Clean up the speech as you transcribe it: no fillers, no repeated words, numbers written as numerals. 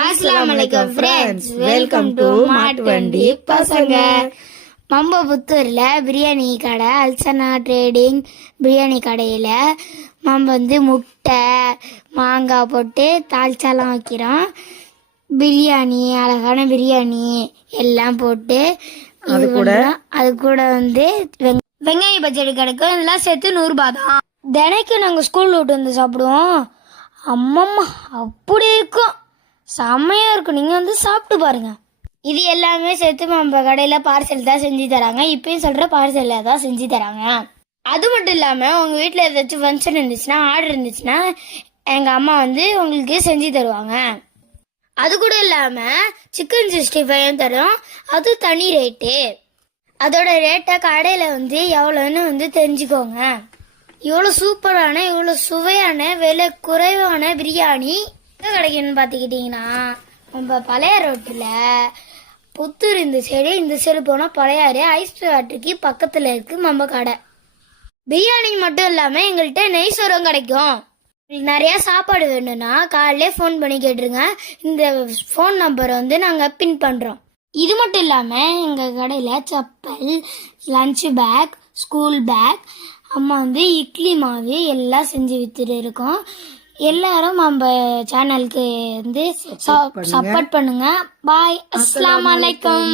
அஸ்ஸலாமுஅலைக்கும் friends, welcome to மாட்டு வண்டி பசங்க. மம்பபுத்தூர்ல பிரியாணி கடை அல்சனா ட்ரேடிங் பிரியாணி கடையில் நம்ம முட்டை மாங்காய் போட்டு தால்ச்சாலாம் வைக்கிறோம். பிரியாணி அழகான பிரியாணி எல்லாம் போட்டு அது கூட வெங்காய பச்சடி கிடைக்கும். இதெல்லாம் சேர்த்து 100 ரூபாய் தான். தினைக்கும் நாங்கள் ஸ்கூல் விட்டு வந்து சாப்பிடுவோம். அம்மம்மா அப்படி இருக்கும், செம்மையா இருக்கும். நீங்க சாப்பிட்டு பாருங்க. இது எல்லாமே சேர்த்து நம்ம கடையில பார்சல் தான் செஞ்சு தராங்க. இப்பயும் சொல்ற பார்சல்ல தான் செஞ்சு தராங்க. அது மட்டும் இல்லாம உங்க வீட்டுல ஏதாச்சும் ஃபங்க்ஷன் இருந்துச்சுன்னா, ஆர்டர் இருந்துச்சுன்னா எங்க அம்மா உங்களுக்கு செஞ்சு தருவாங்க. அது கூட இல்லாம சிக்கன் 65 தரும். அது தனி ரேட்டு. அதோட ரேட்டை கடையில எவ்வளோன்னு தெரிஞ்சுக்கோங்க. இவ்வளவு சூப்பரான, இவ்வளவு சுவையான, விலை குறைவான பிரியாணி கிடைக்குன்னு பார்த்துக்கிட்டிங்கன்னா, நம்ம பழைய ரோட்டில் புத்தூர் இந்த சைடு போனால் பழையாறு ஐஸ் வாட்டருக்கு பக்கத்தில் இருக்கு நம்ம கடை. பிரியாணி மட்டும் இல்லாமல் எங்கள்கிட்ட நெய் சோறும் கிடைக்கும். நிறையா சாப்பாடு வேணும்னா காலையிலே ஃபோன் பண்ணி கேட்டுருங்க. இந்த ஃபோன் நம்பரை நாங்கள் பின் பண்ணுறோம். இது மட்டும் இல்லாமல் எங்கள் கடையில் chappal, lunch bag, school bag, அம்மா இட்லி மாவு எல்லாம் செஞ்சு வித்துட்டு இருக்கோம். எல்லாரும் நம்ம சேனலுக்கு சப்போர்ட் பண்ணுங்க. பாய். அஸ்ஸலாமு அலைக்கும்.